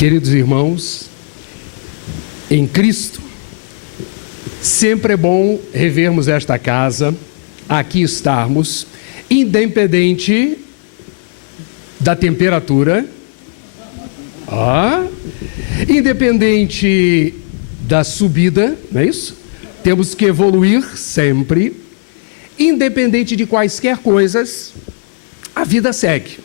Queridos irmãos, em Cristo, sempre é bom revermos esta casa, aqui estarmos, independente da temperatura, independente da subida, não é isso? Temos que evoluir sempre, independente de quaisquer coisas, a vida segue.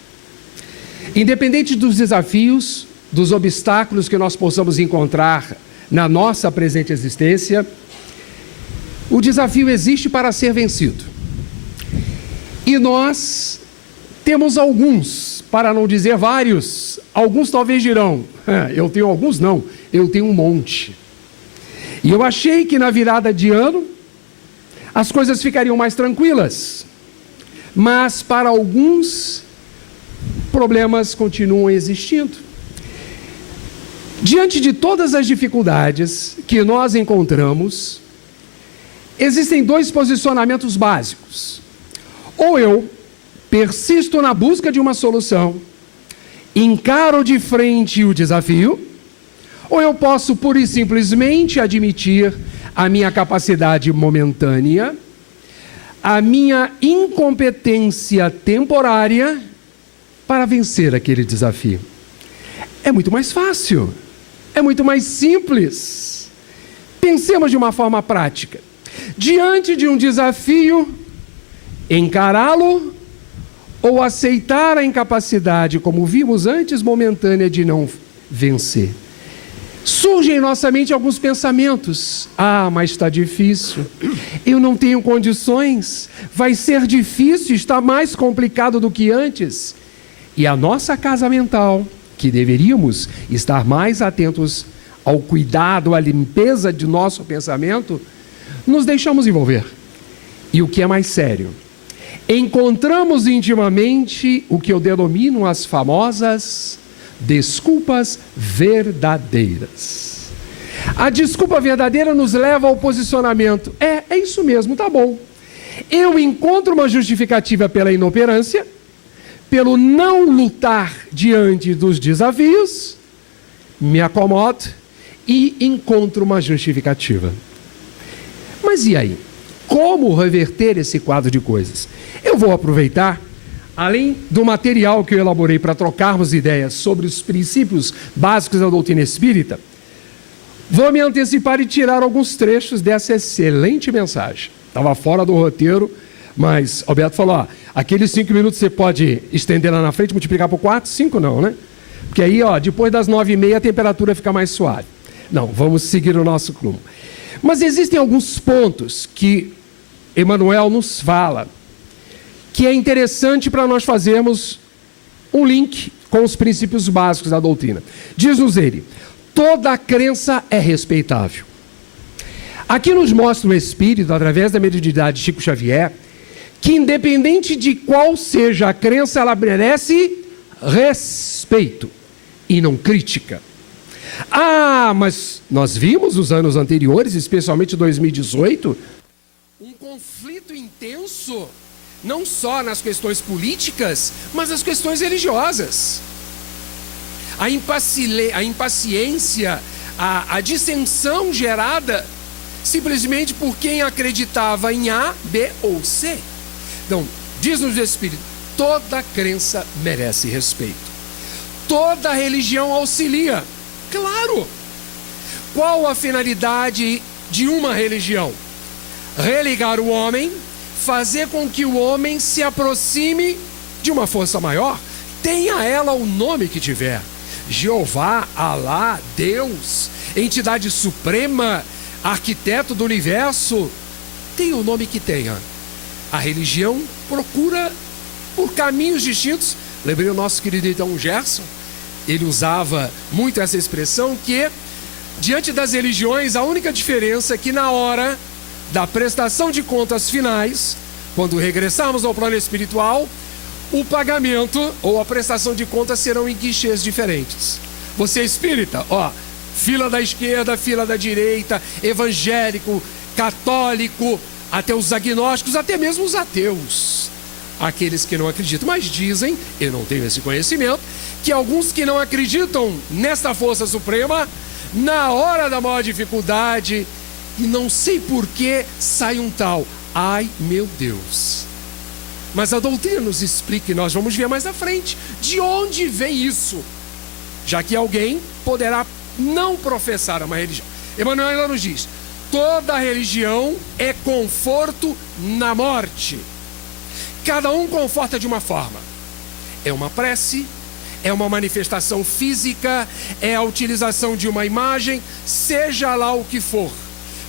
Independente dos desafios, dos obstáculos que nós possamos encontrar na nossa presente existência, o desafio existe para ser vencido. E nós temos alguns, para não dizer vários, alguns talvez dirão, eu tenho alguns não, eu tenho um monte. E eu achei que na virada de ano as coisas ficariam mais tranquilas, mas para alguns problemas continuam existindo. Diante de todas as dificuldades que nós encontramos, existem dois posicionamentos básicos. Ou eu persisto na busca de uma solução, encaro de frente o desafio, ou eu posso pura e simplesmente admitir a minha capacidade momentânea, a minha incompetência temporária para vencer aquele desafio. É muito mais fácil, é muito mais simples. Pensemos de uma forma prática. Diante de um desafio, encará-lo ou aceitar a incapacidade, como vimos antes, momentânea de não vencer. Surgem em nossa mente alguns pensamentos. Mas está difícil, eu não tenho condições, vai ser difícil, está mais complicado do que antes. E a nossa casa mental, que deveríamos estar mais atentos ao cuidado, à limpeza de nosso pensamento, nos deixamos envolver. E o que é mais sério, encontramos intimamente o que eu denomino as famosas desculpas verdadeiras. A desculpa verdadeira nos leva ao posicionamento. É isso mesmo, tá bom. Eu encontro uma justificativa pela inoperância, pelo não lutar diante dos desafios, me acomodo e encontro uma justificativa. Mas e aí? Como reverter esse quadro de coisas? Eu vou aproveitar, além do material que eu elaborei para trocarmos ideias sobre os princípios básicos da doutrina espírita, vou me antecipar e tirar alguns trechos dessa excelente mensagem. Estava fora do roteiro, mas Alberto falou, aqueles 5 minutos você pode estender lá na frente, multiplicar por 4, 5 não, né? Porque aí, depois das 9h30 a temperatura fica mais suave. Não, vamos seguir o nosso rumo. Mas existem alguns pontos que Emmanuel nos fala, que é interessante para nós fazermos um link com os princípios básicos da doutrina. Diz-nos ele, toda crença é respeitável. Aqui nos mostra o Espírito, através da mediunidade de Chico Xavier, que independente de qual seja a crença, ela merece respeito e não crítica. Mas nós vimos nos anos anteriores, especialmente 2018, um conflito intenso, não só nas questões políticas, mas nas questões religiosas. A impaciência, a dissensão gerada simplesmente por quem acreditava em A, B ou C. Então, diz-nos o Espírito, toda crença merece respeito. Toda religião auxilia. Claro! Qual a finalidade de uma religião? Religar o homem, fazer com que o homem se aproxime de uma força maior, tenha ela o nome que tiver. Jeová, Alá, Deus, entidade suprema, arquiteto do universo, tenha o nome que tenha. A religião procura por caminhos distintos. Lembrei o nosso querido então Gerson, ele usava muito essa expressão que, diante das religiões, a única diferença é que na hora da prestação de contas finais, quando regressarmos ao plano espiritual, o pagamento ou a prestação de contas serão em guichês diferentes. Você é espírita, fila da esquerda, fila da direita, evangélico, católico, até os agnósticos, até mesmo os ateus, aqueles que não acreditam, mas dizem, eu não tenho esse conhecimento, que alguns que não acreditam nesta força suprema, na hora da maior dificuldade, e não sei por que, sai um tal: ai meu Deus. Mas a doutrina nos explica, e nós vamos ver mais à frente, de onde vem isso, já que alguém poderá não professar uma religião. Emmanuel ainda nos diz: toda religião é conforto na morte. Cada um conforta de uma forma. É uma prece, é uma manifestação física, é a utilização de uma imagem, seja lá o que for.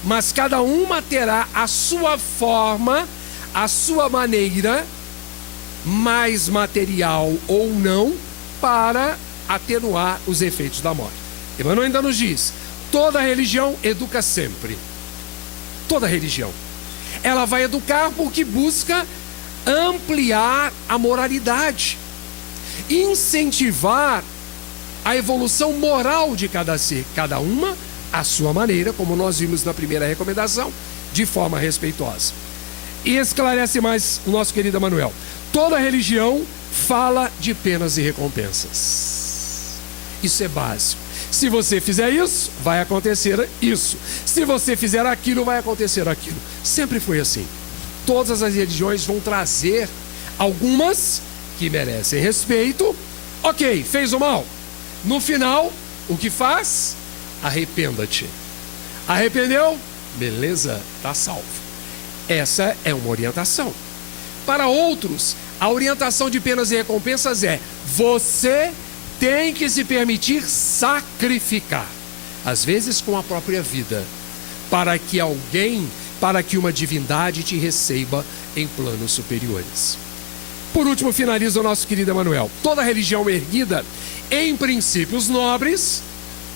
Mas cada uma terá a sua forma, a sua maneira, mais material ou não, para atenuar os efeitos da morte. Emmanuel ainda nos diz: toda religião educa sempre. Toda religião. Ela vai educar porque busca ampliar a moralidade, incentivar a evolução moral de cada ser, cada uma à sua maneira, como nós vimos na primeira recomendação, de forma respeitosa. E esclarece mais o nosso querido Emmanuel: toda religião fala de penas e recompensas. Isso é básico. Se você fizer isso, vai acontecer isso. Se você fizer aquilo, vai acontecer aquilo. Sempre foi assim. Todas as religiões vão trazer algumas que merecem respeito. Ok, fez o mal. No final, o que faz? Arrependa-te. Arrependeu? Beleza, está salvo. Essa é uma orientação. Para outros, a orientação de penas e recompensas é: você tem que se permitir sacrificar, às vezes com a própria vida, para que alguém, para que uma divindade te receba em planos superiores. Por último, finaliza o nosso querido Emmanuel: toda religião erguida em princípios nobres,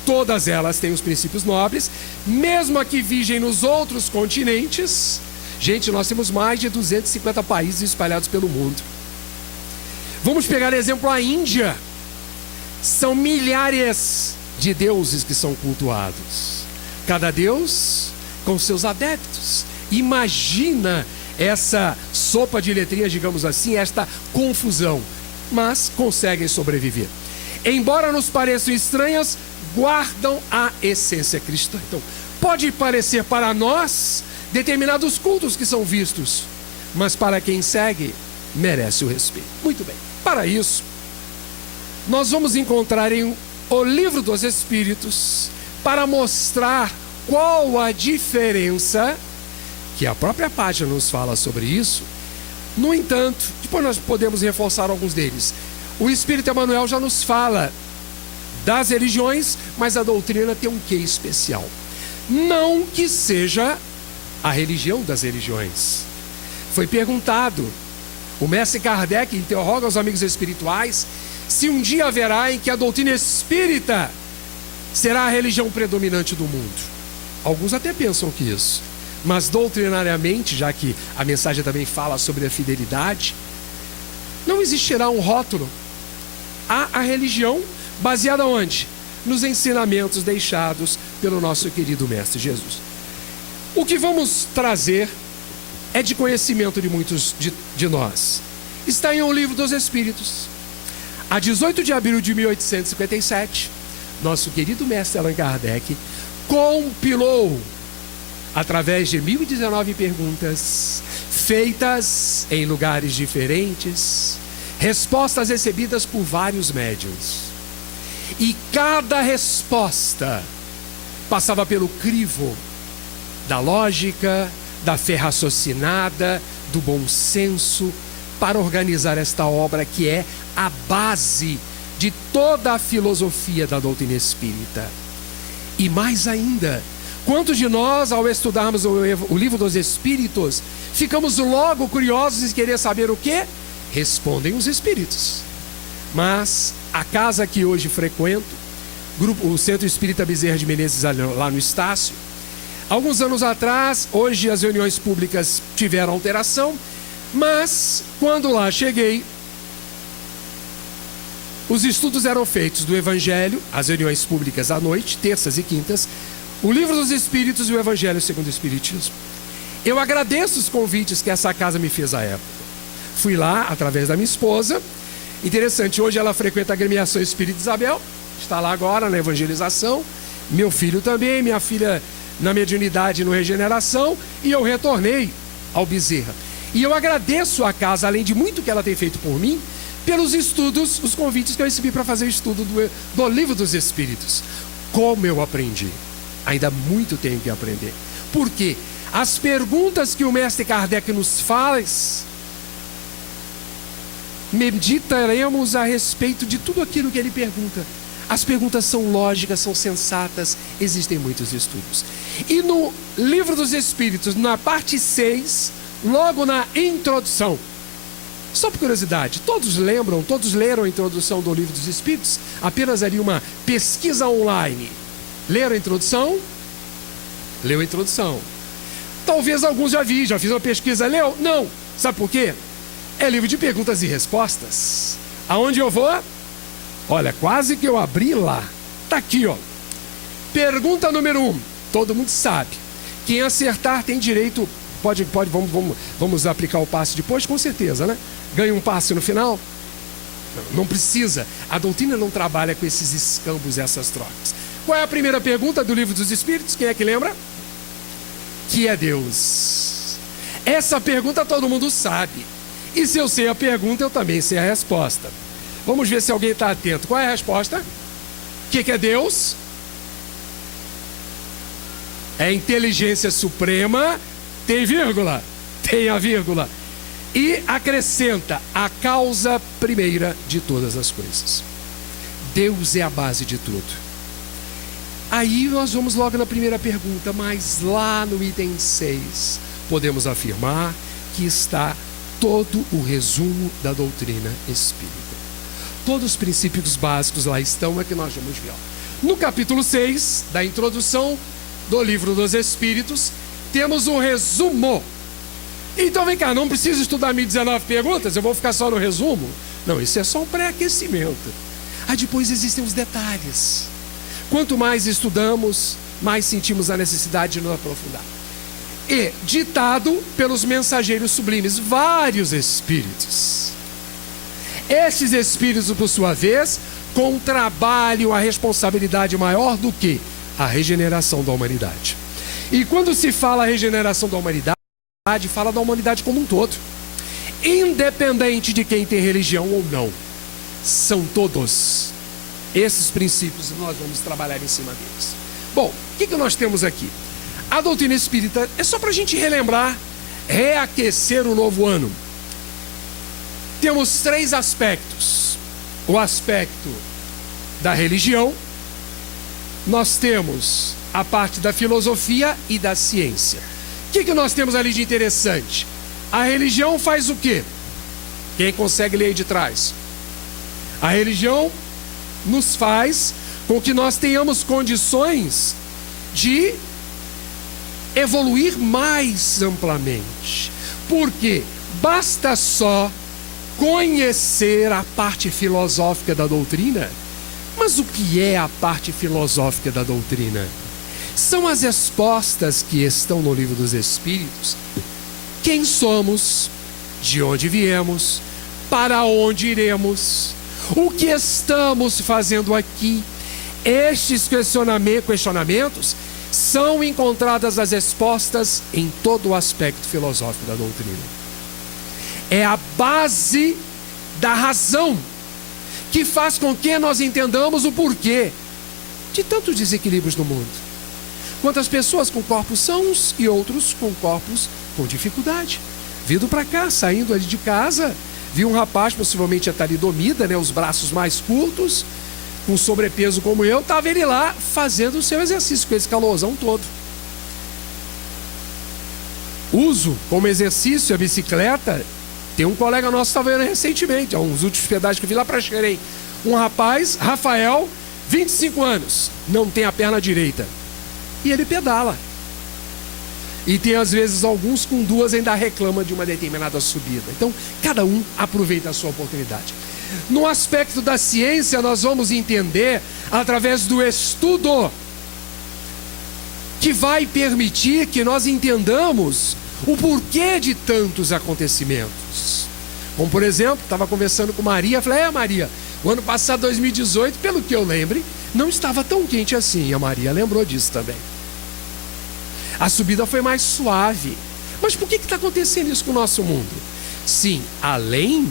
todas elas têm os princípios nobres, mesmo a que vigem nos outros continentes. Gente, nós temos mais de 250 países espalhados pelo mundo. Vamos pegar exemplo a Índia. São milhares de deuses que são cultuados, cada deus com seus adeptos. Imagina essa sopa de letrinhas, digamos assim, esta confusão, mas conseguem sobreviver. Embora nos pareçam estranhas, guardam a essência cristã. Então, pode parecer para nós determinados cultos que são vistos, mas para quem segue, merece o respeito. Muito bem, para isso, nós vamos encontrar em O Livro dos Espíritos, para mostrar qual a diferença, que a própria página nos fala sobre isso. No entanto, depois nós podemos reforçar alguns deles. O Espírito Emmanuel já nos fala das religiões, mas a doutrina tem um quê especial. Não que seja a religião das religiões. Foi perguntado, o mestre Kardec interroga os amigos espirituais, se um dia haverá em que a doutrina espírita será a religião predominante do mundo. Alguns até pensam que isso, mas doutrinariamente, já que a mensagem também fala sobre a fidelidade, não existirá um rótulo. Há a religião baseada onde? Nos ensinamentos deixados pelo nosso querido Mestre Jesus. O que vamos trazer é de conhecimento de muitos de nós. Está em O Livro dos Espíritos. A 18 de abril de 1857, nosso querido mestre Allan Kardec compilou, através de 1019 perguntas, feitas em lugares diferentes, respostas recebidas por vários médiuns. E cada resposta passava pelo crivo da lógica, da fé raciocinada, do bom senso, para organizar esta obra que é a base de toda a filosofia da doutrina espírita. E mais ainda, quantos de nós, ao estudarmos o Livro dos Espíritos, ficamos logo curiosos em querer saber o quê? Respondem os Espíritos. Mas a casa que hoje frequento, o Centro Espírita Bezerra de Menezes, lá no Estácio, alguns anos atrás, hoje as reuniões públicas tiveram alteração, mas quando lá cheguei, os estudos eram feitos do Evangelho, as reuniões públicas à noite, terças e quintas, o Livro dos Espíritos e o Evangelho segundo o Espiritismo. Eu agradeço os convites que essa casa me fez à época. Fui lá através da minha esposa Interessante, hoje ela frequenta a agremiação Espírito Isabel, está lá agora na evangelização, meu filho também, minha filha na mediunidade e no regeneração, e eu retornei ao Bezerra. E eu agradeço a casa, além de muito que ela tem feito por mim, pelos estudos, os convites que eu recebi para fazer o estudo do Livro dos Espíritos. Como eu aprendi, ainda muito tenho que aprender. Por quê? As perguntas que o mestre Kardec nos faz, meditaremos a respeito de tudo aquilo que ele pergunta. As perguntas são lógicas, são sensatas, existem muitos estudos. E no Livro dos Espíritos, na parte 6, logo na introdução, só por curiosidade, todos lembram, todos leram a introdução do Livro dos Espíritos? Apenas ali uma pesquisa online. Leram a introdução? Leu a introdução. Talvez alguns já fiz uma pesquisa, leu? Não. Sabe por quê? É livro de perguntas e respostas. Aonde eu vou? Olha, quase que eu abri lá. Tá aqui, ó. Pergunta número 1. Todo mundo sabe. Quem acertar tem direito. Vamos aplicar o passe depois? Com certeza, né? Ganha um passe no final? Não precisa. A doutrina não trabalha com esses escambos e essas trocas. Qual é a primeira pergunta do Livro dos Espíritos? Quem é que lembra? Que é Deus? Essa pergunta todo mundo sabe. E se eu sei a pergunta, eu também sei a resposta. Vamos ver se alguém está atento. Qual é a resposta? O que é Deus? É inteligência suprema. Tem vírgula? Tem a vírgula. E acrescenta a causa primeira de todas as coisas. Deus é a base de tudo. Aí nós vamos logo na primeira pergunta, mas lá no item 6, podemos afirmar que está todo o resumo da doutrina espírita. Todos os princípios básicos lá estão, é que nós vamos ver. No capítulo 6, da introdução do Livro dos Espíritos, temos um resumo. Então vem cá, não preciso estudar 1019 perguntas, eu vou ficar só no resumo? Não, isso é só um pré-aquecimento. Aí depois existem os detalhes. Quanto mais estudamos, mais sentimos a necessidade de nos aprofundar. E ditado pelos mensageiros sublimes, vários espíritos. Estes espíritos, por sua vez, com trabalho, a responsabilidade maior do que a regeneração da humanidade. E quando se fala a regeneração da humanidade, fala da humanidade como um todo. Independente de quem tem religião ou não. São todos esses princípios, nós vamos trabalhar em cima deles. Bom, o que nós temos aqui? A doutrina espírita é só para a gente relembrar, reaquecer o novo ano. Temos 3 aspectos. O aspecto da religião, nós temos a parte da filosofia e da ciência. O que nós temos ali de interessante? A religião faz o quê? Quem consegue ler aí de trás? A religião nos faz com que nós tenhamos condições de evoluir mais amplamente. Porque basta só conhecer a parte filosófica da doutrina. Mas o que é a parte filosófica da doutrina? São as respostas que estão no Livro dos Espíritos. Quem somos? De onde viemos? Para onde iremos? O que estamos fazendo aqui? Estes questionamentos são encontradas as respostas em todo o aspecto filosófico da doutrina. É a base da razão que faz com que nós entendamos o porquê de tantos desequilíbrios no mundo. Quantas pessoas com corpos sãos e outros com corpos com dificuldade. Vindo para cá, saindo ali de casa, vi um rapaz, possivelmente a talidomida, né, os braços mais curtos, com sobrepeso como eu, estava ele lá fazendo o seu exercício, com esse calorzão todo. Uso como exercício a bicicleta. Tem um colega nosso que estava vendo recentemente, uns últimos pedágios que eu vi lá para Xerém. Um rapaz, Rafael, 25 anos, não tem a perna direita. E ele pedala. E tem às vezes alguns com 2 ainda reclamam de uma determinada subida. Então, cada um aproveita a sua oportunidade. No aspecto da ciência, nós vamos entender através do estudo que vai permitir que nós entendamos o porquê de tantos acontecimentos. Como, por exemplo, estava conversando com Maria, falei, Maria, o ano passado, 2018, pelo que eu lembre, não estava tão quente assim. E a Maria lembrou disso também. A subida foi mais suave. Mas por que está acontecendo isso com o nosso mundo? Sim, além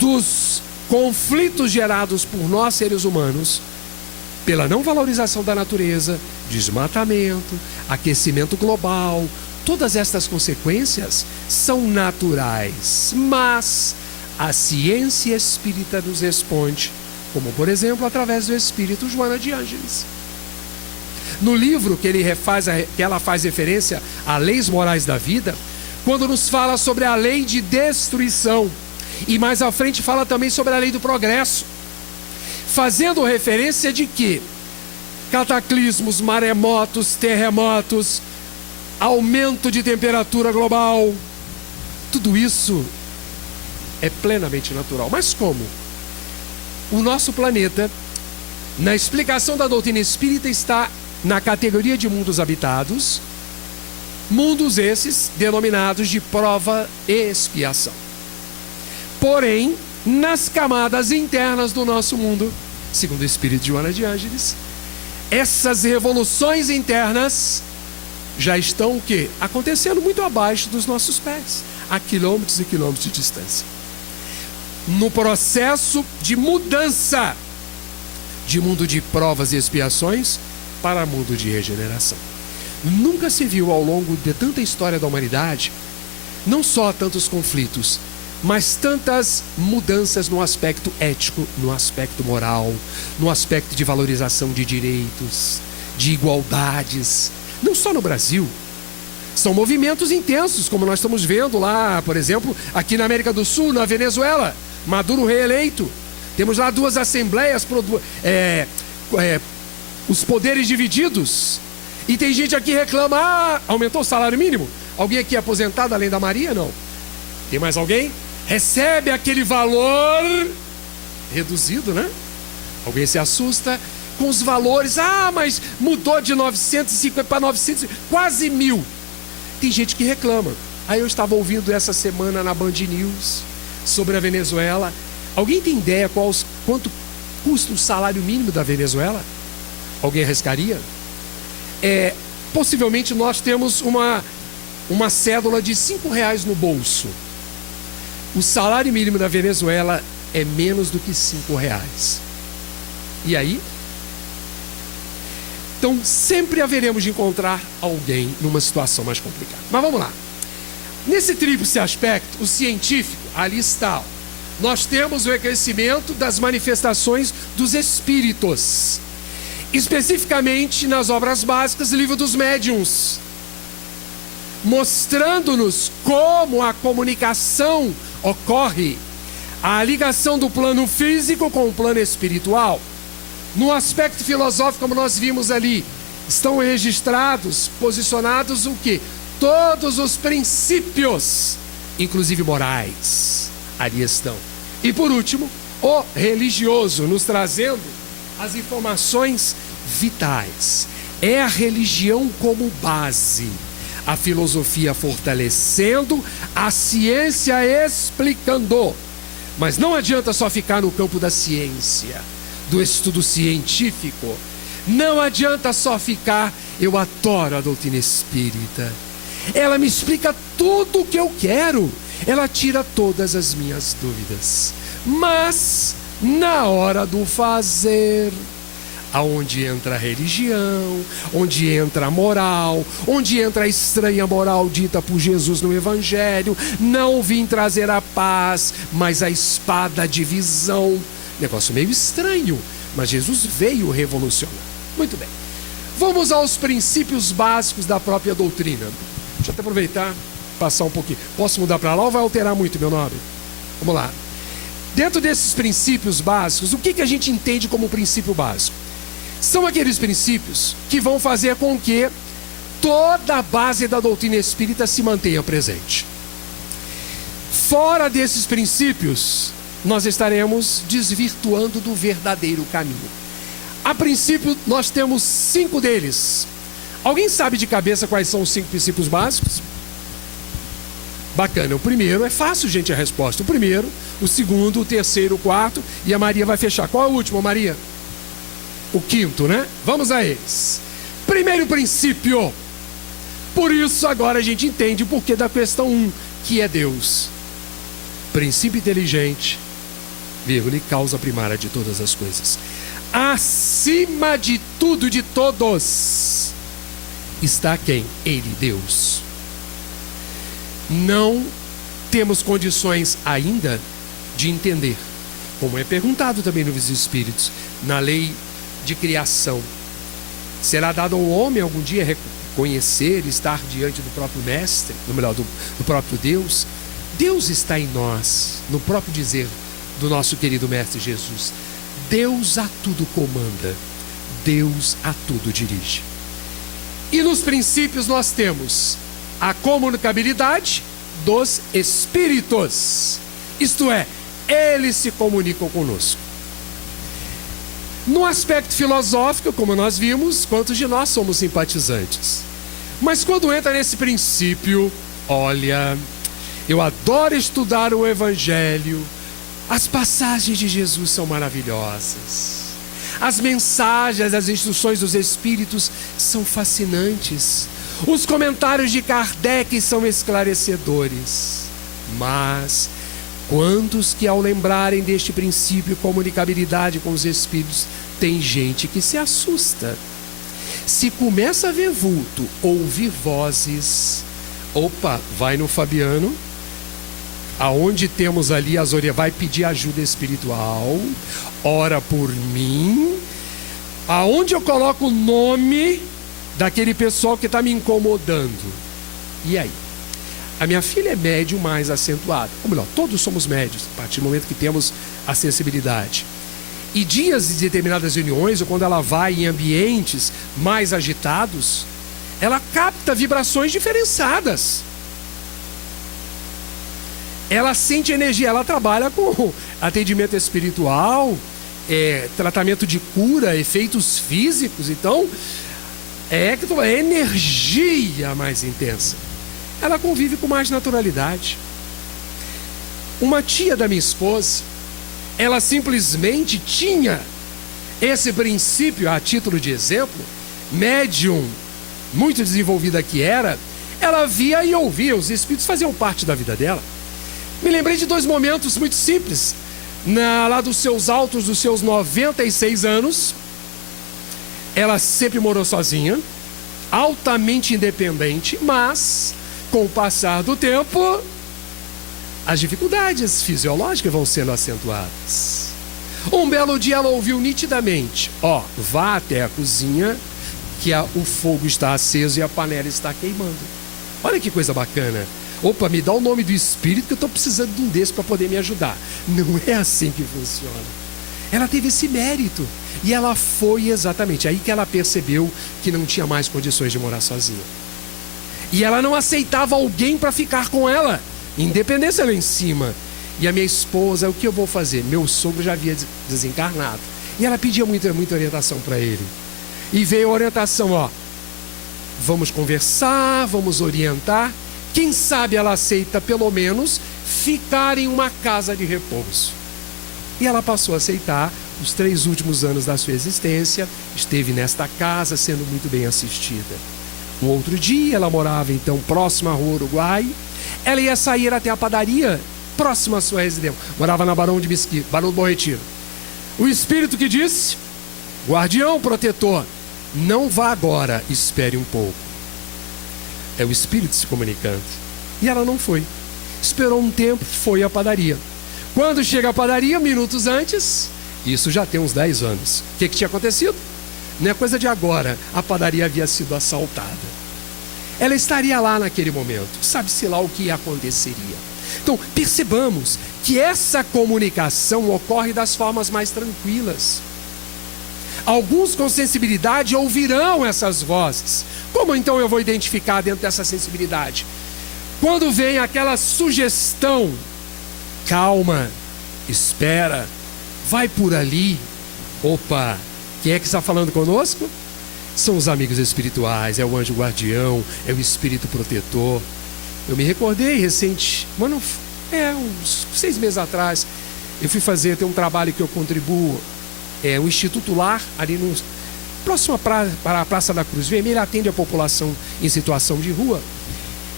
dos conflitos gerados por nós, seres humanos, pela não valorização da natureza, desmatamento, aquecimento global, todas estas consequências são naturais, mas a ciência espírita nos responde, como por exemplo através do espírito Joana de Ângeles. No livro que ela faz referência a leis morais da vida, quando nos fala sobre a lei de destruição, e mais à frente fala também sobre a lei do progresso, fazendo referência de que cataclismos, maremotos, terremotos, aumento de temperatura global, tudo isso é plenamente natural. Mas como? O nosso planeta, na explicação da doutrina espírita, está na categoria de mundos habitados, mundos esses denominados de prova e expiação. Porém, nas camadas internas do nosso mundo, segundo o espírito de Joana de Ângeles, essas revoluções internas já estão o quê? Acontecendo muito abaixo dos nossos pés, a quilômetros e quilômetros de distância. No processo de mudança de mundo de provas e expiações para mundo de regeneração. Nunca se viu ao longo de tanta história da humanidade, não só tantos conflitos, mas tantas mudanças no aspecto ético, no aspecto moral, no aspecto de valorização de direitos, de igualdades, não só no Brasil. São movimentos intensos, como nós estamos vendo lá, por exemplo, aqui na América do Sul, na Venezuela, Maduro reeleito. Temos lá 2 assembleias, os poderes divididos. E tem gente aqui que reclama, aumentou o salário mínimo? Alguém aqui é aposentado além da Maria? Não. Tem mais alguém? Recebe aquele valor reduzido, né? Alguém se assusta com os valores. Mas mudou de 950 para 900, quase 1.000. Tem gente que reclama. Aí eu estava ouvindo essa semana na Band News sobre a Venezuela. Alguém tem ideia quanto custa o salário mínimo da Venezuela? Alguém arriscaria? Possivelmente nós temos uma cédula de R$5 no bolso. O salário mínimo da Venezuela é menos do que R$5. E aí? Então sempre haveremos de encontrar alguém numa situação mais complicada. Mas vamos lá. Nesse tríplice aspecto, o científico, ali está. Nós temos o crescimento das manifestações dos espíritos. Especificamente nas obras básicas, Livro dos Médiuns, mostrando-nos como a comunicação ocorre, a ligação do plano físico com o plano espiritual. No aspecto filosófico, como nós vimos ali, estão registrados, posicionados o quê? Todos os princípios, inclusive morais, ali estão. E por último, o religioso, nos trazendo as informações vitais. É a religião como base, a filosofia fortalecendo, a ciência explicando. Mas não adianta só ficar no campo da ciência, do estudo científico. Não adianta só ficar, eu adoro a doutrina espírita. Ela me explica tudo o que eu quero. Ela tira todas as minhas dúvidas. Mas, na hora do fazer, aonde entra a religião, onde entra a moral, onde entra a estranha moral dita por Jesus no Evangelho, não vim trazer a paz, mas a espada da divisão. Negócio meio estranho, mas Jesus veio revolucionar. Muito bem. Vamos aos princípios básicos da própria doutrina. Deixa eu até aproveitar, passar um pouquinho. Posso mudar para lá ou vai alterar muito meu nome? Vamos lá. Dentro desses princípios básicos, o que a gente entende como princípio básico? São aqueles princípios que vão fazer com que toda a base da doutrina espírita se mantenha presente. Fora desses princípios, nós estaremos desvirtuando do verdadeiro caminho. A princípio, nós temos 5 deles. Alguém sabe de cabeça quais são os 5 princípios básicos? Bacana. O primeiro é fácil, gente, a resposta. O primeiro, o segundo, o terceiro, o quarto, e a Maria vai fechar. Qual é o último, Maria? O quinto, né? Vamos a eles. Primeiro princípio. Por isso agora a gente entende o porquê da questão 1, que é Deus. Princípio inteligente, vírgula, e causa primária de todas as coisas. Acima de tudo, de todos, está quem? Ele, Deus. Não temos condições ainda de entender, como é perguntado também no Livro dos Espíritos, na lei de criação. Será dado ao homem algum dia reconhecer, estar diante do próprio Mestre, ou melhor, do próprio Deus? Deus está em nós, no próprio dizer do nosso querido Mestre Jesus. Deus a tudo comanda, Deus a tudo dirige. E nos princípios nós temos a comunicabilidade dos espíritos, isto é, eles se comunicam conosco. No aspecto filosófico, como nós vimos, quantos de nós somos simpatizantes? Mas quando entra nesse princípio, olha, eu adoro estudar o Evangelho, as passagens de Jesus são maravilhosas, as mensagens, as instruções dos Espíritos são fascinantes, os comentários de Kardec são esclarecedores. Mas quantos que, ao lembrarem deste princípio de comunicabilidade com os Espíritos, tem gente que se assusta. Se começa a ver vulto, ouvir vozes, opa, vai no Fabiano, aonde temos ali as orelhas, vai pedir ajuda espiritual, ora por mim, aonde eu coloco o nome daquele pessoal que está me incomodando. E aí? A minha filha é médium mais acentuada, ou melhor, todos somos médios, a partir do momento que temos a sensibilidade. E dias de determinadas reuniões, ou quando ela vai em ambientes mais agitados, ela capta vibrações diferenciadas. Ela sente energia, ela trabalha com atendimento espiritual, tratamento de cura, efeitos físicos, então é energia mais intensa. Ela convive com mais naturalidade. Uma tia da minha esposa, ela simplesmente tinha esse princípio, a título de exemplo, médium, muito desenvolvida que era, ela via e ouvia, os espíritos faziam parte da vida dela. Me lembrei de dois momentos muito simples, lá dos seus altos, dos seus 96 anos, ela sempre morou sozinha, altamente independente, mas com o passar do tempo, as dificuldades fisiológicas vão sendo acentuadas. Um belo dia ela ouviu nitidamente: vá até a cozinha, que o fogo está aceso e a panela está queimando. Olha que coisa bacana. Opa, me dá o nome do espírito que eu estou precisando de um desses para poder me ajudar. Não é assim que funciona. Ela teve esse mérito. E ela foi exatamente aí que ela percebeu que não tinha mais condições de morar sozinha. E ela não aceitava alguém para ficar com ela. Independência lá em cima. E a minha esposa, o que eu vou fazer? Meu sogro já havia desencarnado. E ela pedia muita orientação para ele. E veio a orientação, vamos conversar, vamos orientar. Quem sabe ela aceita pelo menos ficar em uma casa de repouso. E ela passou a aceitar. Os 3 últimos anos da sua existência, esteve nesta casa sendo muito bem assistida. Um outro dia, ela morava então próxima à Rua Uruguai. Ela ia sair até a padaria próxima à sua residência. Morava na Barão de Mesquita, Barão do Bom Retiro. O espírito que disse: guardião, protetor, não vá agora, espere um pouco. É o espírito se comunicando. E ela não foi. Esperou um tempo, foi à padaria. Quando chega à padaria, minutos antes, isso já tem uns 10 anos. O que tinha acontecido? Não é coisa de agora. A padaria havia sido assaltada. Ela estaria lá naquele momento. Sabe-se lá o que aconteceria. Então, percebamos que essa comunicação ocorre das formas mais tranquilas. Alguns com sensibilidade ouvirão essas vozes. Como então eu vou identificar dentro dessa sensibilidade? Quando vem aquela sugestão: calma, espera, vai por ali. Opa, quem é que está falando conosco? São os amigos espirituais, é o anjo guardião, é o espírito protetor. Eu me recordei recente, uns 6 meses atrás, eu fui tem um trabalho que eu contribuo, o Instituto Lar, ali próximo para a Praça da Cruz Vermelha. Ele atende a população em situação de rua.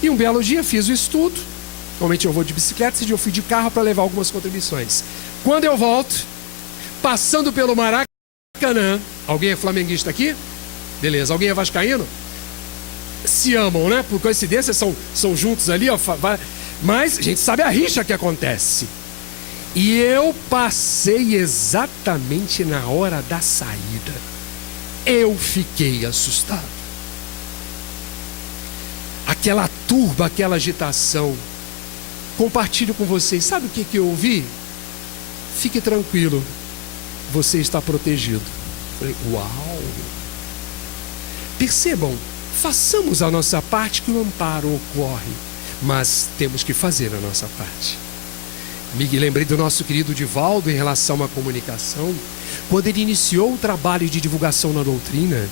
E um belo dia fiz o estudo. Normalmente eu vou de bicicleta, esse dia eu fui de carro para levar algumas contribuições. Quando eu volto, passando pelo Maracanã, alguém é flamenguista aqui? Beleza, alguém é vascaíno? Se amam, né? Por coincidência, são juntos ali, ó, mas a gente sabe a rixa que acontece. E eu passei exatamente na hora da saída. Eu fiquei assustado. Aquela turba, aquela agitação. Compartilho com vocês. Sabe o que eu ouvi? Fique tranquilo, você está protegido. Falei, uau! Percebam, façamos a nossa parte que o amparo ocorre, mas temos que fazer a nossa parte. Me lembrei do nosso querido Divaldo em relação à comunicação. Quando ele iniciou o trabalho de divulgação na doutrina,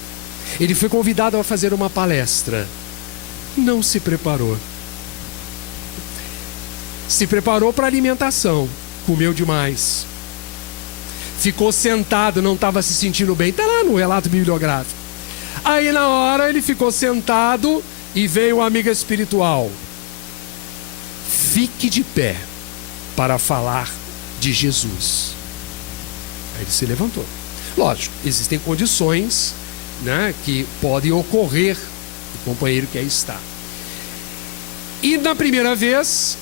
ele foi convidado a fazer uma palestra. Não se preparou. Se preparou para alimentação, comeu demais. Ficou sentado, não estava se sentindo bem. Está lá no relato bibliográfico. Aí na hora ele ficou sentado e veio uma amiga espiritual. Fique de pé para falar de Jesus. Aí ele se levantou. Lógico, existem condições, né, que podem ocorrer do companheiro que aí está. E na primeira vez,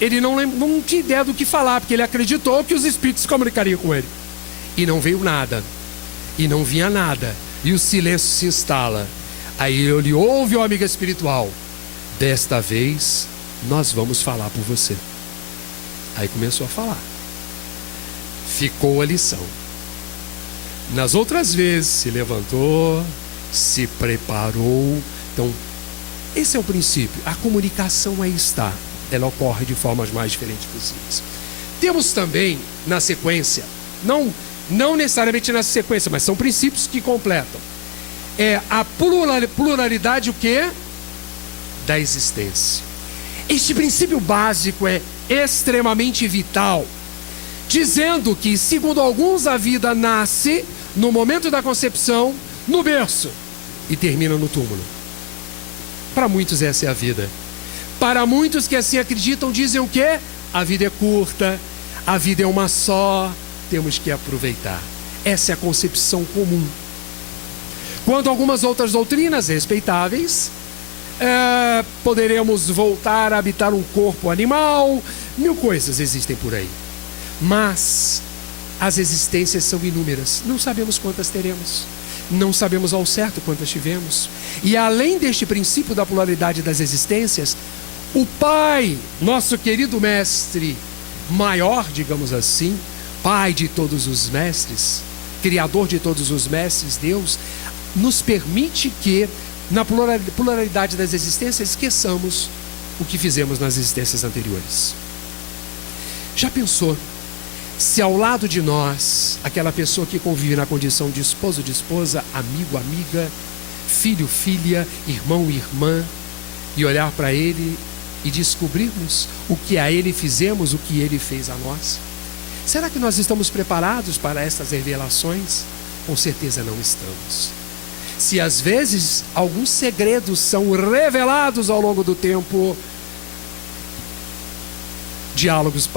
ele não tinha ideia do que falar, porque ele acreditou que os espíritos comunicariam com ele. E não veio nada. E não vinha nada. E o silêncio se instala. Aí ele ouve o amigo espiritual. Desta vez, nós vamos falar por você. Aí começou a falar. Ficou a lição. Nas outras vezes, se levantou, se preparou. Então, esse é o princípio. A comunicação aí está. Ela ocorre de formas mais diferentes possíveis. Temos também, na sequência, não necessariamente na sequência, mas são princípios que completam. A pluralidade o quê? Da existência. Este princípio básico é extremamente vital, dizendo que, segundo alguns, a vida nasce no momento da concepção, no berço, e termina no túmulo. Para muitos essa é a vida. Para muitos que assim acreditam, dizem o quê? A vida é curta, a vida é uma só, temos que aproveitar. Essa é a concepção comum. Quanto a algumas outras doutrinas respeitáveis, poderemos voltar a habitar um corpo animal, 1000 coisas existem por aí. Mas as existências são inúmeras, não sabemos quantas teremos, não sabemos ao certo quantas tivemos. E além deste princípio da pluralidade das existências, o Pai, nosso querido mestre maior, digamos assim, Pai de todos os mestres, Criador de todos os mestres, Deus, nos permite que, na pluralidade das existências, esqueçamos o que fizemos nas existências anteriores. Já pensou se ao lado de nós, aquela pessoa que convive na condição de esposo, de esposa, amigo, amiga, filho, filha, irmão, irmã, e olhar para ele e descobrirmos o que a ele fizemos, o que ele fez a nós? Será que nós estamos preparados para essas revelações? Com certeza não estamos. Se às vezes alguns segredos são revelados ao longo do tempo, diálogos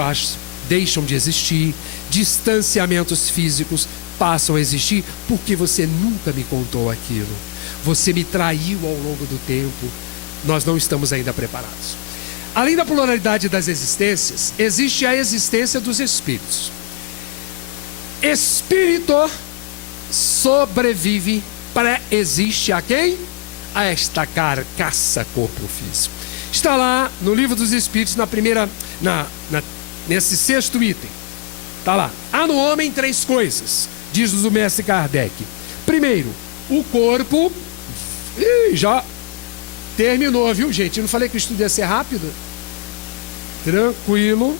deixam de existir, distanciamentos físicos passam a existir, porque você nunca me contou aquilo, você me traiu ao longo do tempo. Nós não estamos ainda preparados. Além da pluralidade das existências, existe a existência dos espíritos. Espírito sobrevive, pré-existe a quem? A esta carcaça corpo físico. Está lá no Livro dos Espíritos, nesse 6º item. Está lá. Há no homem 3 coisas, diz o mestre Kardec. Primeiro, o corpo. Já terminou, viu, gente? Eu não falei que o estudo ia ser rápido? Tranquilo.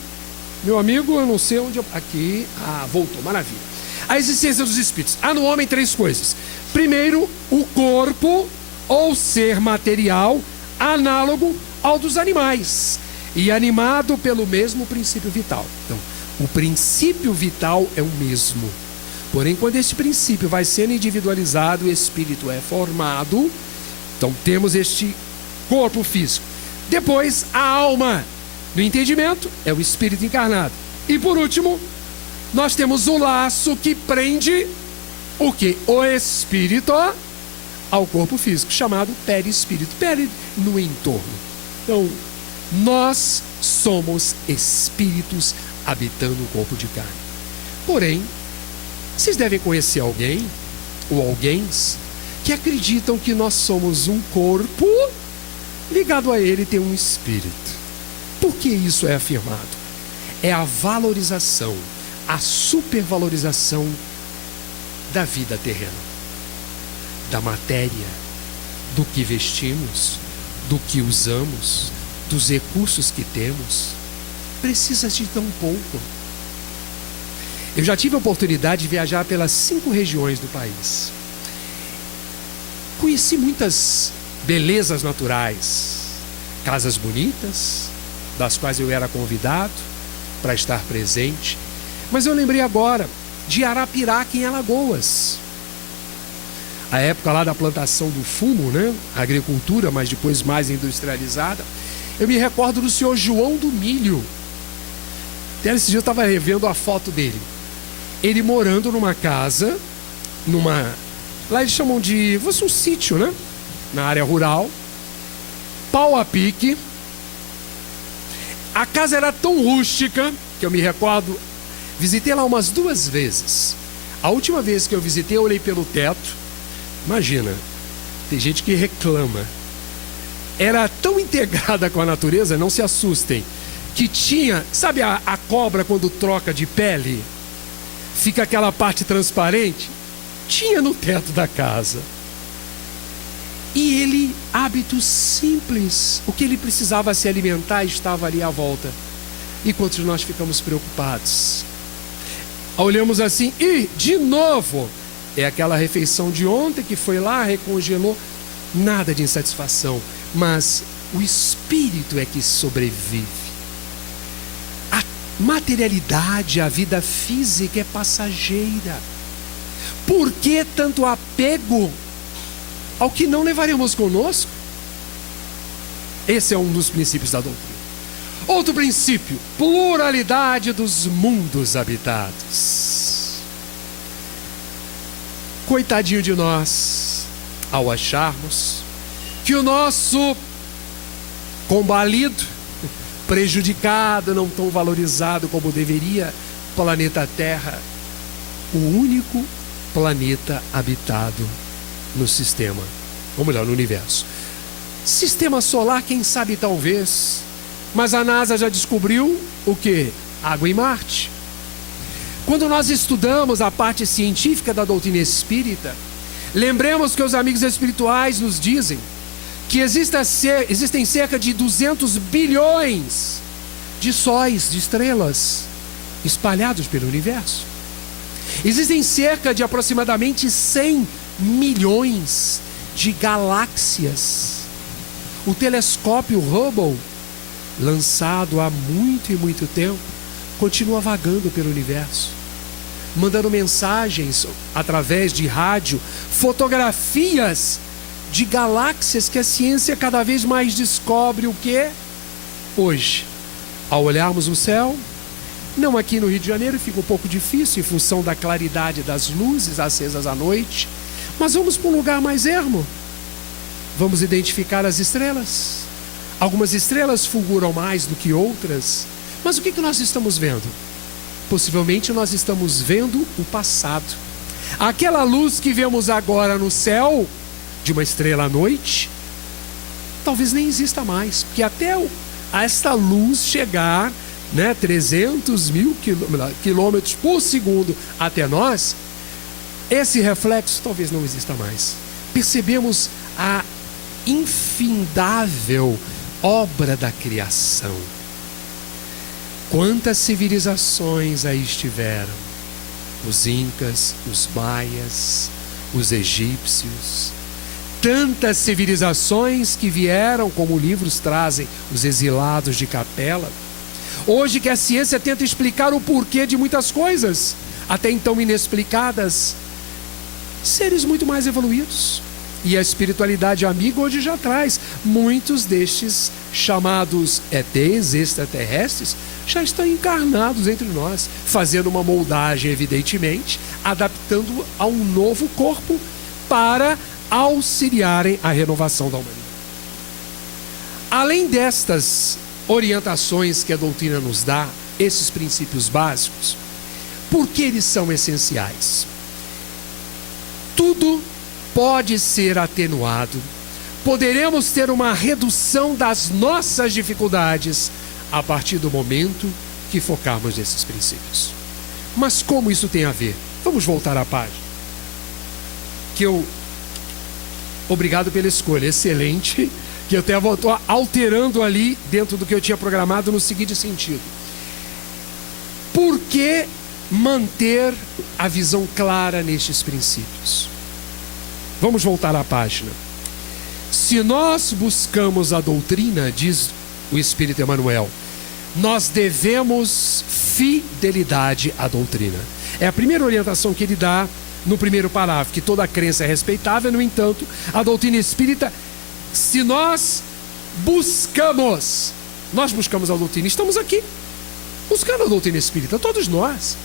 Meu amigo, eu não sei onde eu... Aqui. Voltou. Maravilha. A existência dos espíritos. Há no homem 3 coisas. Primeiro, o corpo ou ser material análogo ao dos animais e animado pelo mesmo princípio vital. Então, o princípio vital é o mesmo. Porém, quando este princípio vai sendo individualizado, o espírito é formado. Então, temos este corpo físico. Depois, a alma, no entendimento, é o espírito encarnado. E por último, nós temos o laço que prende o quê? O espírito ao corpo físico, chamado perispírito. Peri no entorno. Então, nós somos espíritos habitando o corpo de carne. Porém, vocês devem conhecer alguém, ou alguéns, que acreditam que nós somos um corpo, ligado a ele tem um espírito. Por que isso é afirmado? É a valorização, a supervalorização da vida terrena, da matéria, do que vestimos, do que usamos, dos recursos que temos. Precisa de tão pouco. Eu já tive a oportunidade de viajar pelas 5 regiões do país. Conheci muitas belezas naturais, casas bonitas, das quais eu era convidado para estar presente. Mas eu lembrei agora de Arapiraca, em Alagoas. A época lá da plantação do fumo, né? A agricultura, mas depois mais industrializada. Eu me recordo do senhor João do Milho. Até esse dia eu estava revendo a foto dele. Ele morando numa casa, lá eles chamam de, fosse um sítio, né? Na área rural, pau a pique. A casa era tão rústica, que eu me recordo, visitei lá umas 2 vezes. A última vez que eu visitei, eu olhei pelo teto. Imagina, tem gente que reclama. Era tão integrada com a natureza, não se assustem, que tinha, sabe a cobra quando troca de pele? Fica aquela parte transparente? Tinha no teto da casa. E ele, hábitos simples, o que ele precisava se alimentar estava ali à volta. Enquanto nós ficamos preocupados. Olhamos assim, e de novo, é aquela refeição de ontem que foi lá, recongelou, nada de insatisfação, mas o espírito é que sobrevive. A materialidade, a vida física é passageira. Por que tanto apego ao que não levaremos conosco? Esse é um dos princípios da doutrina. Outro princípio, pluralidade dos mundos habitados. Coitadinho de nós, ao acharmos que o nosso combalido, prejudicado, não tão valorizado como deveria, planeta Terra, o único planeta habitado no sistema, ou melhor, no universo. Sistema solar, quem sabe talvez, mas a NASA já descobriu o que? Água em Marte. Quando nós estudamos a parte científica da doutrina espírita, lembremos que os amigos espirituais nos dizem que existem cerca de 200 bilhões de sóis, de estrelas, espalhados pelo universo. Existem cerca de aproximadamente 100 milhões de galáxias. O telescópio Hubble, lançado há muito e muito tempo, continua vagando pelo universo, mandando mensagens através de rádio, fotografias de galáxias que a ciência cada vez mais descobre o que? Hoje, ao olharmos o céu, não aqui no Rio de Janeiro, fica um pouco difícil em função da claridade das luzes acesas à noite, mas vamos para um lugar mais ermo. Vamos identificar as estrelas. Algumas estrelas fulguram mais do que outras, mas o que nós estamos vendo? Possivelmente nós estamos vendo o passado. Aquela luz que vemos agora no céu, de uma estrela à noite, talvez nem exista mais, porque até esta luz chegar, 300 mil quilômetros por segundo até nós, esse reflexo talvez não exista mais. Percebemos a infindável obra da criação. Quantas civilizações aí estiveram? Os incas, os maias, os egípcios. tantas civilizações que vieram, como livros trazem, os exilados de Capela. Hoje que a ciência tenta explicar o porquê de muitas coisas, até então inexplicadas, seres muito mais evoluídos. E a espiritualidade amiga hoje já traz muitos destes chamados ETs, extraterrestres, já estão encarnados entre nós, fazendo uma moldagem, evidentemente, adaptando a um novo corpo para auxiliarem a renovação da humanidade. Além destas orientações que a doutrina nos dá, esses princípios básicos, por que eles são essenciais? Tudo pode ser atenuado, poderemos ter uma redução das nossas dificuldades a partir do momento que focarmos nesses princípios. Mas como isso tem a ver? Vamos voltar à página. Obrigado pela escolha, excelente, que eu até estou alterando ali dentro do que eu tinha programado no seguinte sentido. Por que manter a visão clara nestes princípios? Vamos voltar à página. Se nós buscamos a doutrina, diz o Espírito Emmanuel, nós devemos fidelidade à doutrina. É a primeira orientação que ele dá no primeiro parágrafo, que toda crença é respeitável. No entanto, a doutrina espírita, se nós buscamos a doutrina, estamos aqui buscando a doutrina espírita, todos nós,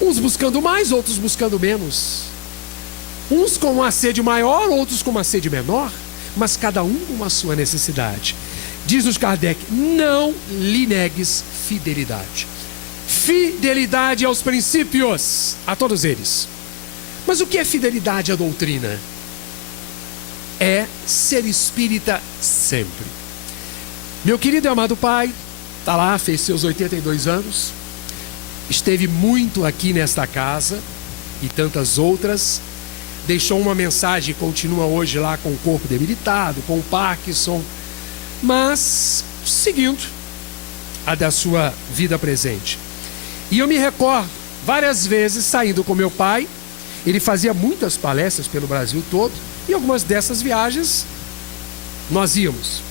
uns buscando mais, outros buscando menos, uns com uma sede maior, outros com uma sede menor, mas cada um com a sua necessidade. Diz-nos Kardec, não lhe negues fidelidade. Fidelidade aos princípios, a todos eles. Mas o que é fidelidade à doutrina? É ser espírita sempre. Meu querido e amado pai, está lá, fez seus 82 anos, esteve muito aqui nesta casa e tantas outras, deixou uma mensagem e continua hoje lá com o corpo debilitado, com o Parkinson, mas seguindo a da sua vida presente. E eu me recordo várias vezes saindo com meu pai. Ele fazia muitas palestras pelo Brasil todo, e algumas dessas viagens nós íamos,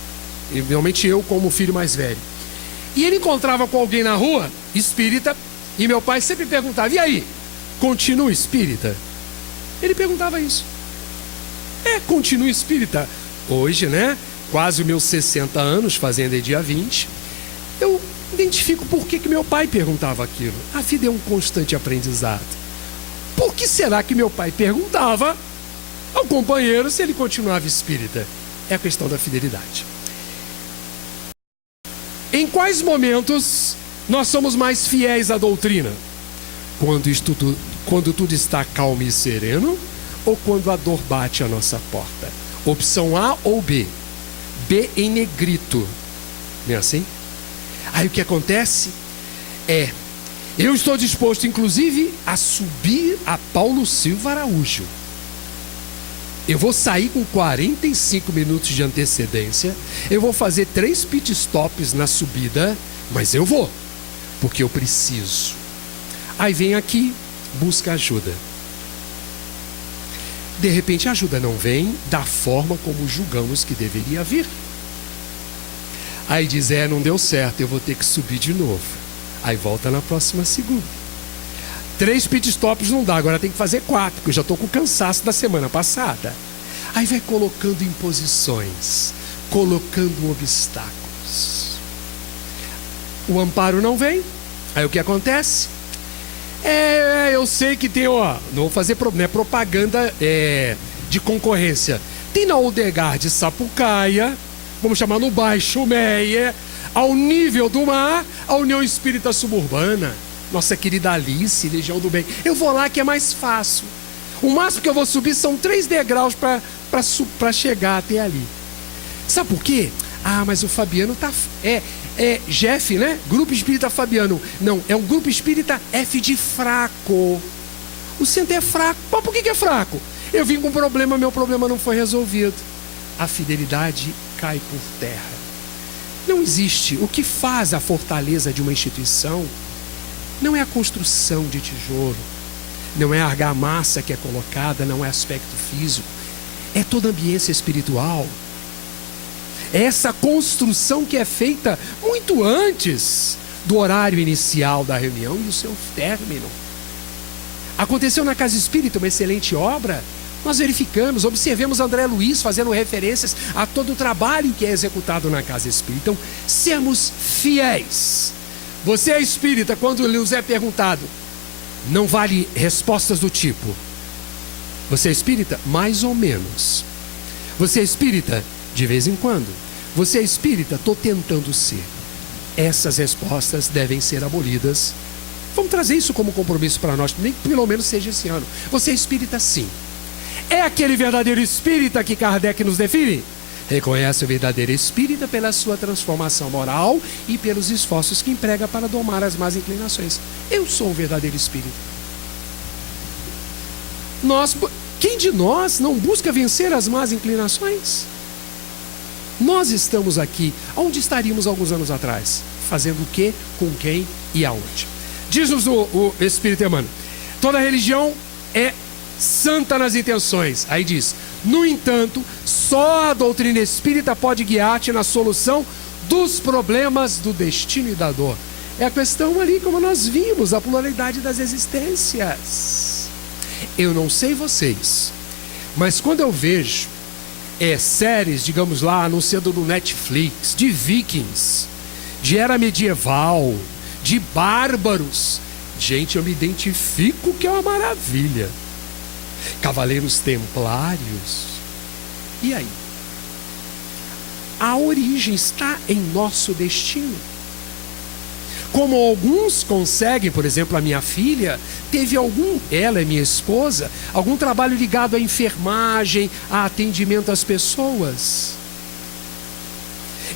realmente eu como filho mais velho. E ele encontrava com alguém na rua, espírita, e meu pai sempre perguntava, e aí, continua espírita? Ele perguntava isso. Continua espírita. Hoje, né, quase os meus 60 anos, fazendo dia 20, eu identifico por que meu pai perguntava aquilo. A vida é um constante aprendizado. Por que será que meu pai perguntava ao companheiro se ele continuava espírita? É a questão da fidelidade. Em quais momentos nós somos mais fiéis à doutrina? Quando tudo está calmo e sereno, ou quando a dor bate à nossa porta? Opção A ou B? B em negrito. Não é assim? Aí o que acontece é, eu estou disposto, inclusive, a subir a Paulo Silva Araújo. Eu vou sair com 45 minutos de antecedência. Eu vou fazer 3 pit stops na subida, mas eu vou, porque eu preciso. Aí vem aqui, busca ajuda. De repente a ajuda não vem da forma como julgamos que deveria vir. Aí diz, não deu certo, eu vou ter que subir de novo. Aí volta na próxima segunda. 3 pit stops não dá, agora tem que fazer 4, porque eu já estou com o cansaço da semana passada. Aí vai colocando imposições, colocando obstáculos. O amparo não vem. Aí o que acontece? Eu sei que tem, não vou fazer propaganda de concorrência. Tem na Aldegar de Sapucaia, vamos chamar no Baixo Meia, ao nível do mar, a União Espírita Suburbana, nossa querida Alice, Legião do Bem. Eu vou lá que é mais fácil. O máximo que eu vou subir são 3 degraus para chegar até ali. Sabe por quê? Mas o Fabiano tá... Jeff, né? Grupo Espírita Fabiano. Não, é um grupo espírita F de fraco. O centro é fraco. Mas por que é fraco? Eu vim com um problema, meu problema não foi resolvido. A fidelidade cai por terra. Não existe. O que faz a fortaleza de uma instituição não é a construção de tijolo, não é a argamassa que é colocada, não é aspecto físico. é toda a ambiência espiritual. É essa construção que é feita muito antes do horário inicial da reunião e o seu término. Aconteceu na Casa Espírita uma excelente obra. Nós verificamos, observemos André Luiz fazendo referências a todo o trabalho que é executado na Casa Espírita. Então, sermos fiéis. Você é espírita, quando lhes é perguntado, não vale respostas do tipo: você é espírita? Mais ou menos. Você é espírita? De vez em quando. Você é espírita? Estou tentando ser. Essas respostas devem ser abolidas. Vamos trazer isso como compromisso para nós, nem que pelo menos seja esse ano. Você é espírita? Sim. É aquele verdadeiro espírita que Kardec nos define? Reconhece o verdadeiro espírita pela sua transformação moral e pelos esforços que emprega para domar as más inclinações. Eu sou um verdadeiro espírita. Quem de nós não busca vencer as más inclinações? Nós estamos aqui, onde estaríamos alguns anos atrás? Fazendo o quê, com quem e aonde? Diz-nos o Espírito Emmanuel: toda religião é santa nas intenções. Aí diz: no entanto, só a doutrina espírita pode guiar-te na solução dos problemas do destino e da dor. É a questão ali, como nós vimos, a pluralidade das existências. Eu não sei vocês, mas quando eu vejo séries, digamos lá, anunciando no Netflix, de vikings, de era medieval, de bárbaros, gente, eu me identifico, que é uma maravilha. Cavaleiros templários. E aí? A origem está em nosso destino. Como alguns conseguem, por exemplo, a minha filha teve ela é minha esposa, algum trabalho ligado à enfermagem, a atendimento às pessoas.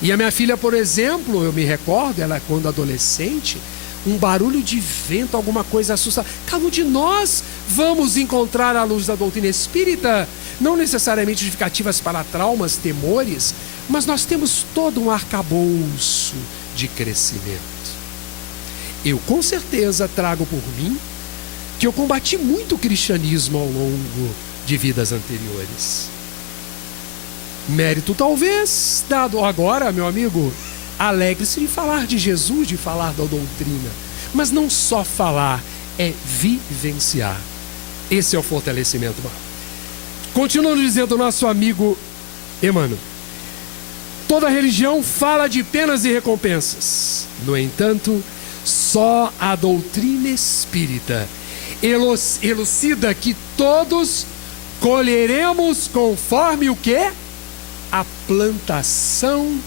E a minha filha, por exemplo, eu me recordo, ela quando adolescente, um barulho de vento, alguma coisa assusta. Cada um de nós vamos encontrar a luz da doutrina espírita, não necessariamente justificativas para traumas, temores, mas nós temos todo um arcabouço de crescimento. Eu com certeza trago por mim que eu combati muito o cristianismo ao longo de vidas anteriores. Mérito talvez dado agora, meu amigo. Alegre-se de falar de Jesus, de falar da doutrina. Mas não só falar, é vivenciar. Esse é o fortalecimento maior. Continua dizendo o nosso amigo Emmanuel: toda religião fala de penas e recompensas. No entanto, só a doutrina espírita elucida que todos colheremos conforme o quê? A plantação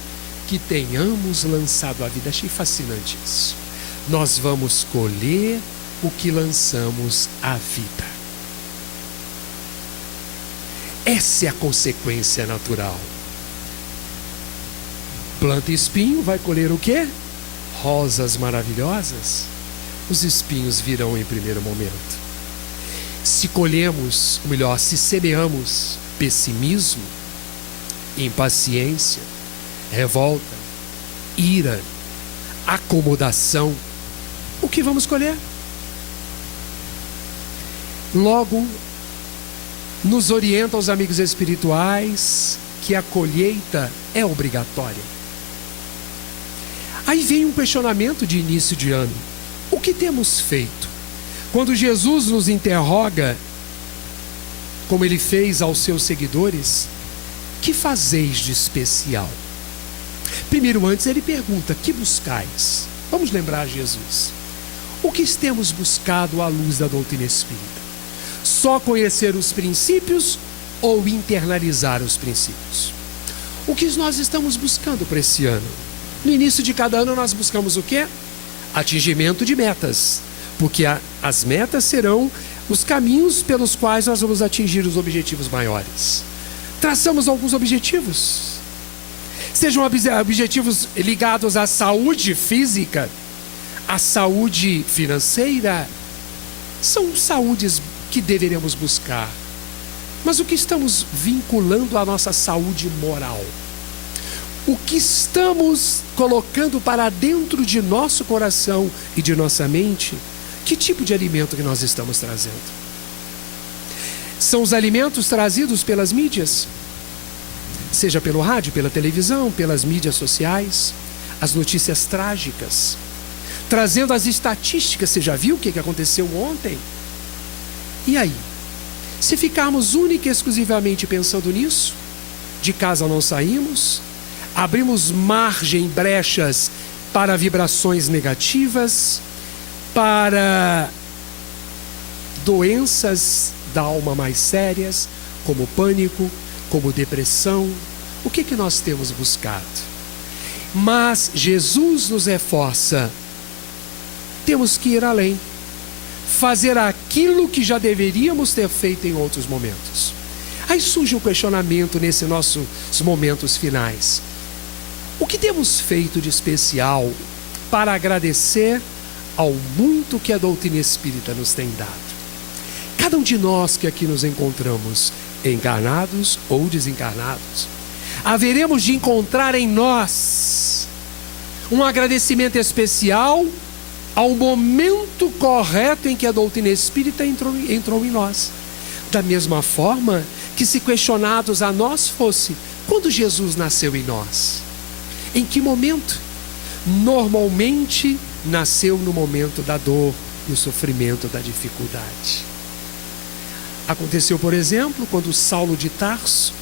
que tenhamos lançado à vida. Achei fascinante isso. Nós vamos colher o que lançamos à vida. Essa é a consequência natural. Planta espinho, vai colher o quê? Rosas maravilhosas. Os espinhos virão em primeiro momento. Se colhemos, ou melhor, se semeamos pessimismo, impaciência, revolta, ira, acomodação, o que vamos colher? Logo, nos orientam os amigos espirituais que a colheita é obrigatória. Aí vem um questionamento de início de ano: o que temos feito? Quando Jesus nos interroga, como ele fez aos seus seguidores, que fazeis de especial? Primeiro, antes ele pergunta: que buscais? Vamos lembrar Jesus. O que temos buscado à luz da doutrina espírita? Só conhecer os princípios ou internalizar os princípios? O que nós estamos buscando para esse ano? No início de cada ano nós buscamos o quê? Atingimento de metas, porque as metas serão os caminhos pelos quais nós vamos atingir os objetivos maiores. Traçamos alguns objetivos, sejam objetivos ligados à saúde física, à saúde financeira, são saúdes que deveremos buscar. Mas o que estamos vinculando à nossa saúde moral? O que estamos colocando para dentro de nosso coração e de nossa mente? Que tipo de alimento que nós estamos trazendo? São os alimentos trazidos pelas mídias, seja pelo rádio, pela televisão, pelas mídias sociais, as notícias trágicas, trazendo as estatísticas. Você já viu o que aconteceu ontem? E aí? Se ficarmos única e exclusivamente pensando nisso, de casa não saímos, abrimos margem, brechas para vibrações negativas, para doenças da alma mais sérias, como pânico, como depressão. O que nós temos buscado? Mas Jesus nos reforça: temos que ir além, fazer aquilo que já deveríamos ter feito em outros momentos. Aí surge um questionamento nesses nossos momentos finais: o que temos feito de especial para agradecer ao muito que a doutrina espírita nos tem dado? Cada um de nós que aqui nos encontramos, encarnados ou desencarnados, haveremos de encontrar em nós um agradecimento especial ao momento correto em que a doutrina espírita entrou em nós. Da mesma forma que, se questionados a nós fosse: quando Jesus nasceu em nós? Em que momento? Normalmente nasceu no momento da dor, do sofrimento, da dificuldade. Aconteceu, por exemplo, quando Saulo de Tarso,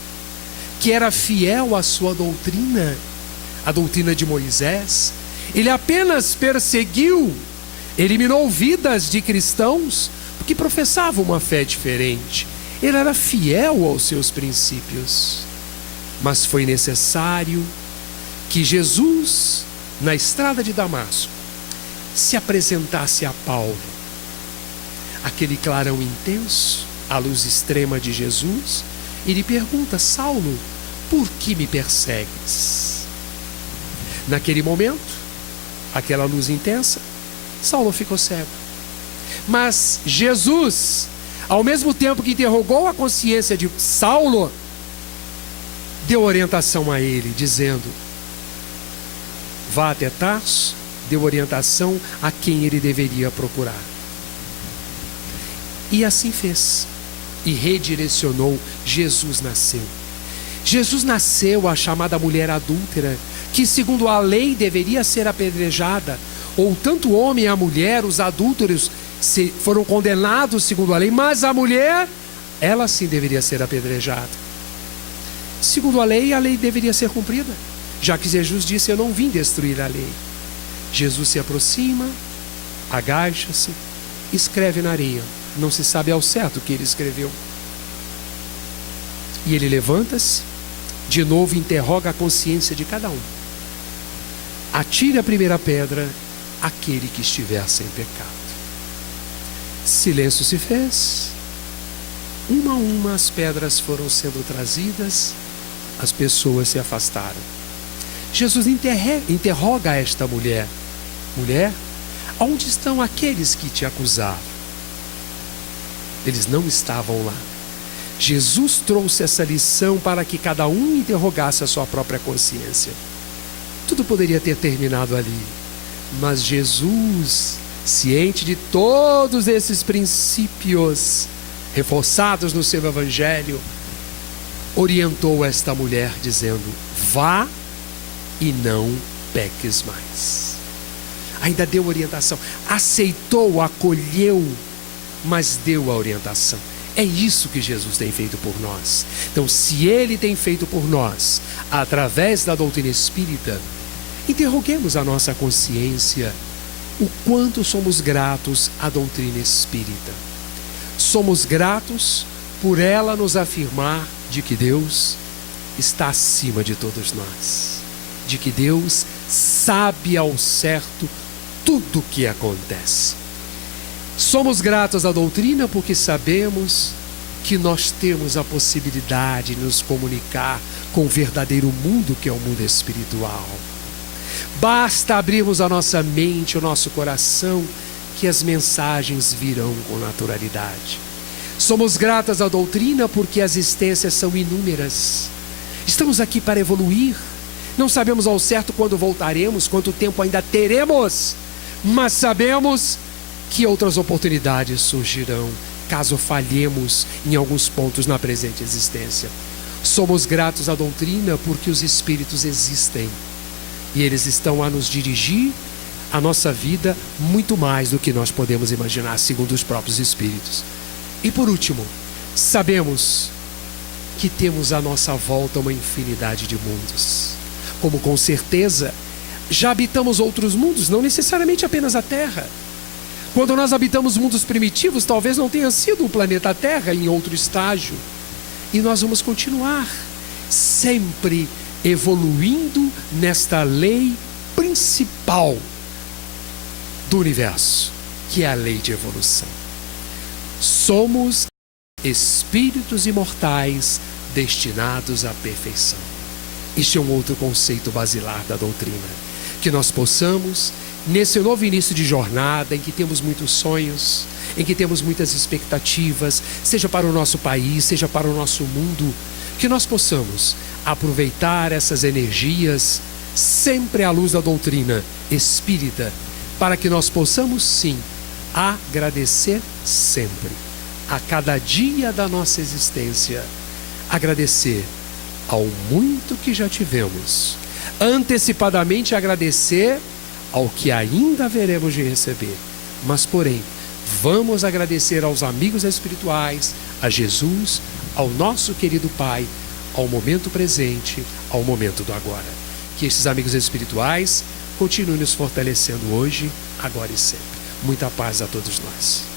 que era fiel à sua doutrina, a doutrina de Moisés, ele apenas perseguiu, eliminou vidas de cristãos porque professavam uma fé diferente. Ele era fiel aos seus princípios. Mas foi necessário que Jesus, na estrada de Damasco, se apresentasse a Paulo. Aquele clarão intenso, a luz extrema de Jesus, e lhe pergunta: Saulo, por que me persegues? Naquele momento, aquela luz intensa, Saulo ficou cego. Mas Jesus, ao mesmo tempo que interrogou a consciência de Saulo, deu orientação a ele, dizendo: vá até Tarso. Deu orientação a quem ele deveria procurar. E assim fez. E redirecionou. Jesus nasceu. Jesus nasceu a chamada mulher adúltera, que segundo a lei deveria ser apedrejada. Ou tanto o homem e a mulher, os adúlteros, foram condenados segundo a lei, mas a mulher, ela sim deveria ser apedrejada. Segundo a lei deveria ser cumprida, já que Jesus disse: eu não vim destruir a lei. Jesus se aproxima, agacha-se, escreve na areia. Não se sabe ao certo o que ele escreveu. E ele levanta-se, de novo interroga a consciência de cada um. Atire a primeira pedra aquele que estiver sem pecado. Silêncio se fez. Uma a uma as pedras foram sendo trazidas, as pessoas se afastaram. Jesus interroga esta mulher: mulher, onde estão aqueles que te acusavam? Eles não estavam lá. Jesus trouxe essa lição para que cada um interrogasse a sua própria consciência. Tudo poderia ter terminado ali, mas Jesus, ciente de todos esses princípios reforçados no seu evangelho, orientou esta mulher dizendo: vá e não peques mais. Ainda deu orientação, aceitou, acolheu, mas deu a orientação. É isso que Jesus tem feito por nós. Então, se Ele tem feito por nós através da doutrina espírita, interroguemos a nossa consciência o quanto somos gratos à doutrina espírita. Somos gratos por ela nos afirmar de que Deus está acima de todos nós, de que Deus sabe ao certo tudo o que acontece. Somos gratos à doutrina porque sabemos que nós temos a possibilidade de nos comunicar com o verdadeiro mundo, que é o mundo espiritual. Basta abrirmos a nossa mente, o nosso coração, que as mensagens virão com naturalidade. Somos gratos à doutrina porque as existências são inúmeras. Estamos aqui para evoluir. Não sabemos ao certo quando voltaremos, quanto tempo ainda teremos, mas sabemos que outras oportunidades surgirão. caso falhemos em alguns pontos na presente existência. Somos gratos à doutrina porque os Espíritos existem e eles estão a nos dirigir a nossa vida muito mais do que nós podemos imaginar, segundo os próprios Espíritos. E por último, sabemos que temos à nossa volta uma infinidade de mundos. Como com certeza já habitamos outros mundos, não necessariamente apenas a Terra. Quando nós habitamos mundos primitivos, talvez não tenha sido o planeta Terra em outro estágio. E nós vamos continuar sempre evoluindo nesta lei principal do universo, que é a lei de evolução. Somos espíritos imortais destinados à perfeição. Este é um outro conceito basilar da doutrina. Que nós possamos, nesse novo início de jornada, em que temos muitos sonhos, em que temos muitas expectativas, seja para o nosso país, seja para o nosso mundo, que nós possamos aproveitar essas energias sempre à luz da doutrina espírita, para que nós possamos sim agradecer sempre, a cada dia da nossa existência, agradecer ao muito que já tivemos, antecipadamente agradecer ao que ainda haveremos de receber, mas porém vamos agradecer aos amigos espirituais, a Jesus, ao nosso querido Pai, ao momento presente, ao momento do agora. Que esses amigos espirituais continuem nos fortalecendo hoje, agora e sempre. Muita paz a todos nós.